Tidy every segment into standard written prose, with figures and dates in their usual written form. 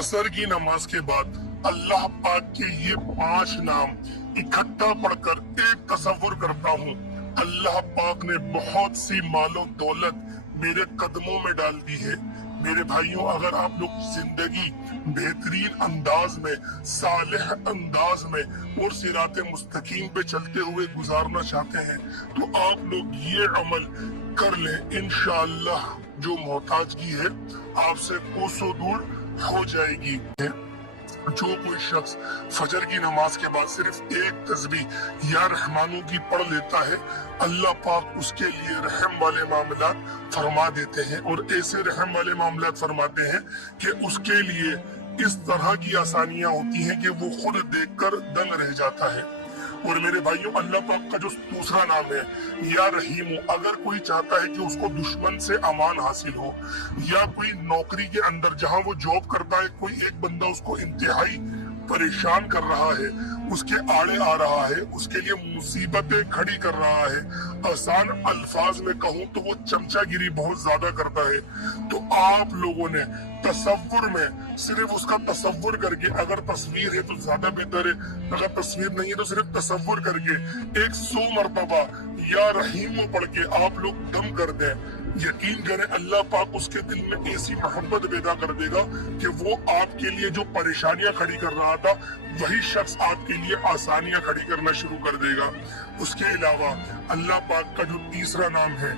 असर की नमाज के बाद अल्लाह पाक के ये 5 नाम इकट्ठा पढ़कर एक तसव्वुर करता हूँ, अल्लाह पाक ने बहुत सी मालो दौलत मेरे कदमों में डाल दी है। मेरे भाइयों, अगर आप लोग जिंदगी बेहतरीन अंदाज में, सालेह अंदाज में और सिराते मुस्तकीम पे चलते हुए गुजारना चाहते हैं तो आप लोग ये अमल कर लें। इंशाअल्लाह जो मोहताजगी है आपसे कोसों दूर हो जाएगी। जो कोई शख्स फजर की नमाज के बाद सिर्फ एक तस्बीह या रहमानों की पढ़ लेता है, अल्लाह पाक उसके लिए रहम वाले मामलात फरमा देते हैं और ऐसे रहम वाले मामलात फरमाते हैं कि उसके लिए इस तरह की आसानियां होती हैं कि वो खुद देखकर दंग रह जाता है। और मेरे भाइयों, अल्लाह पाक का जो दूसरा नाम है या रहीम, अगर कोई चाहता है कि उसको दुश्मन से अमान हासिल हो या कोई नौकरी के अंदर जहां वो जॉब करता है कोई एक बंदा उसको इंतहाई परेशान कर रहा है, उसके आड़े आ रहा है, उसके लिए मुसीबतें खड़ी कर रहा है, आसान अल्फाज में कहूं तो वो चमचागिरी बहुत ज्यादा करता है, तो आप लोगों ने तसव्वुर में सिर्फ उसका तसव्वुर करके, अगर तस्वीर है तो ज्यादा बेहतर है, अगर तस्वीर नहीं है तो सिर्फ तसव्वुर करके 100 मरतबा या रहीम पढ़ के आप लोग दम कर दें। यकीन करें अल्लाह पाक उसके दिल में ऐसी मोहब्बत पैदा कर देगा कि वो आपके लिए जो परेशानियां खड़ी कर रहा था वही शख्स आपके लिए आसानियां खड़ी करना शुरू कर देगा। उसके अलावा अल्लाह पाक का जो तीसरा नाम है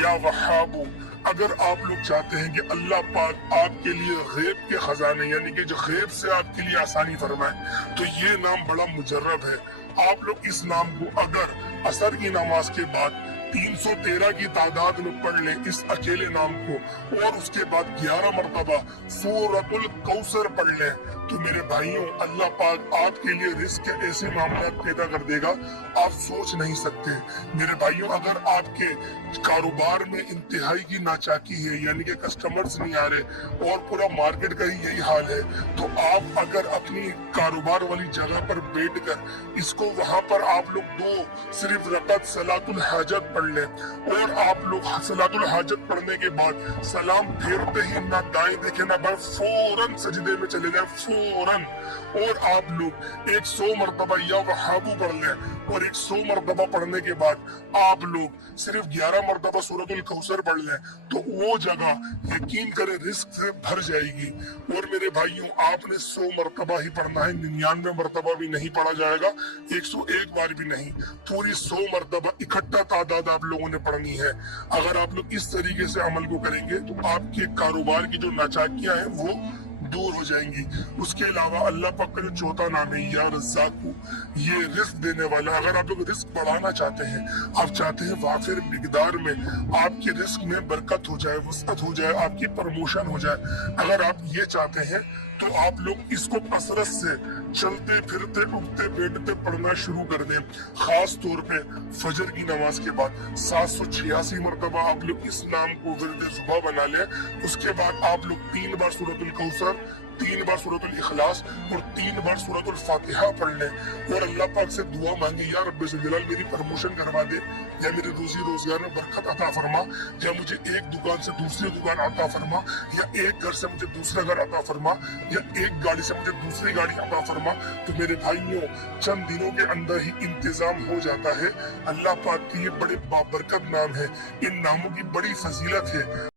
या वहाबू, अगर आप लोग चाहते हैं कि अल्लाह पाक आपके लिए गैब के खजाने यानी कि जो गैब से आपके लिए आसानी फरमाए, तो ये नाम बड़ा मुजर्रब है। आप लोग इस नाम को अगर असर की नमाज के बाद 313 की तादाद में पढ़ लें इस अकेले नाम को, और उसके बाद 11 मरतबा सूरतुल कौसर पढ़ लें, तो मेरे भाइयों अल्लाह पाक आपके लिए रिस्क के ऐसे मामला पैदा कर देगा आप सोच नहीं सकते। मेरे भाइयों, अगर आपके कारोबार में इंतहाई की नाचाकी है यानी कि कस्टमर्स नहीं आ रहे और पूरा मार्केट का ही यही हाल है, तो आप अगर अपनी कारोबार वाली जगह पर बैठकर इसको वहां पर आप लोग 2 सिर्फ रकत सलातुल हाजत पढ़ लें और आप लोग सलातुल हाजत पढ़ने के बाद सलाम फेरते ही ना दाएं देखे ना बाएं, फौरन सजदे में चले जाए फौरन, और आप लोग 100 मरतबा या वहाबू पढ़ लें और 100 मरतबा पढ़ने के बाद आप लोग सिर्फ 11 मरतबा सूरतुल कौसर पढ़ लें, तो वो जगह यकीन करें रिस्क से भर जाएगी। और मेरे भाइयों, आपने 100 मरतबा ही पढ़ना है, 99 मरतबा भी नहीं पढ़ा जाएगा, 101 बार भी नहीं, पूरी 100 मरतबा इकट्ठा तादाद आप लोगों ने पढ़नी है। अगर आप लोग इस तरीके से अमल को करेंगे तो आपके कारोबार की जो नाचाकियां हैं वो दूर हो जाएंगी। उसके अलावा अल्लाह पाक का जो चौथा नाम है या रज़्ज़ाक़ु, ये रिस्क देने वाला। अगर आप लोग रिस्क बढ़ाना चाहते हैं, आप चाहते हैं वाफिर मिकदार में आपके रिस्क में बरकत हो जाए, वसअत हो जाए, आपकी प्रमोशन हो जाए, अगर आप ये चाहते हैं तो आप लोग इसको कसरत से चलते फिरते उठते बैठते पढ़ना शुरू कर दें। खास तौर पे फजर की नमाज के बाद 786 मरतबा आप लोग इस नाम को विर्द सुबह बना लें। उसके बाद आप लोग 3 बार सूरतुल कौसर, 3 बार सूरतुल इखलास और 3 बार सूरतुल फातिहा पढ़ लें और अल्लाह पाक से दुआ मांगे, या रब्बे ज़ुल-जलाल मेरी प्रमोशन करवा दे, या मेरे रोजी रोजगार में बरकत अता फरमा, या मुझे एक दुकान से दूसरी दुकान अता फरमा, या एक घर से मुझे दूसरा घर अता फरमा, या एक गाड़ी से मुझे दूसरी गाड़ी अता फरमा। तो मेरे भाइयों, चंद दिनों के अंदर ही इंतजाम हो जाता है। अल्लाह पाक के ये बड़े बाबरकत नाम है, इन नामों की बड़ी फजीलत है।